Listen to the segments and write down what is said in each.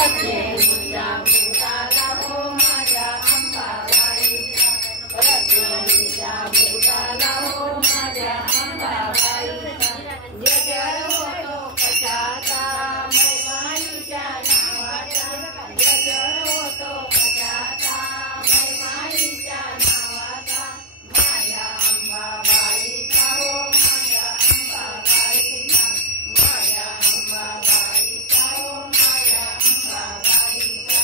रत्नेच्या मुकुटाला हो माझ्या अंबाबाईचा, रत्नेच्या मुकुटाला हो माझ्या अंबाबाईचा, गजर होतो कशाचा मैमाईच्या नावाचा, गजर होतो कशाचा मैमाईच्या नावाचा, माझ्या अंबाबाईचा हो माझ्या अंबाबाईचा, माझ्या अंबाबाईचा हो माझ्या अंबाबाईचा,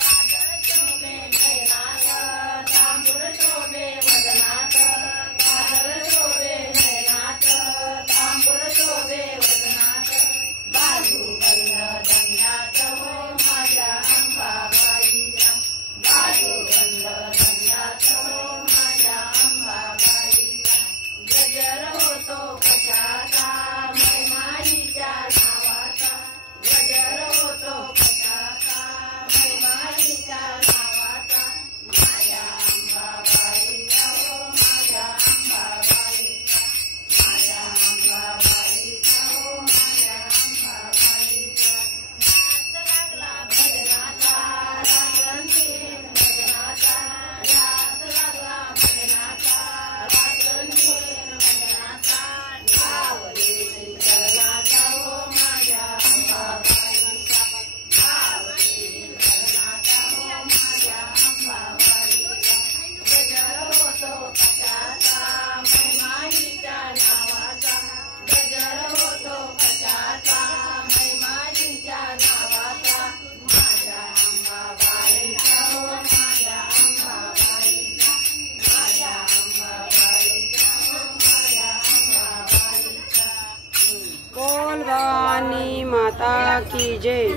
काजळ शोभे नयनात, तांबूळ शोभे वदनात, काजळ शोभे नयनात, तांबूळ शोभे वदनात, बाजूबंद दंडात हो माझ्या अंबाबाईच्या, बाजूबंद दंडात हो माझ्या अंबाबाईच्या, गजर होतो कशाचा मैमाईच्या नावाचा, गजर होतो कशाचा मैमाईच्या नावाचा, माझ्या अंबाबाईचा हो माझ्या अंबाबाईचा, माझ्या अंबाबाईचा हो माझ्या अंबाबाईचा, रास लागला भजनाचा, रात्रंदिन भजनाचा, रास लागला भजनाचा, रात्रंदिन भजनाचा, गावली करणाचा हो माझ्या अंबाबाईचा, गावली करणाचा हो माझ्या अंबाबाईचा, गजर होतो कशाचा मैमाईच्या नावाचा, गजर होतो कशाचा मैमाईच्या नावाचा, माझ्या अंबाबाईचा हो माझ्या अंबाबाईचा, माझ्या अंबाबाईचा हो माझ्या अंबाबाईचा। बोल भवानी माता की जय।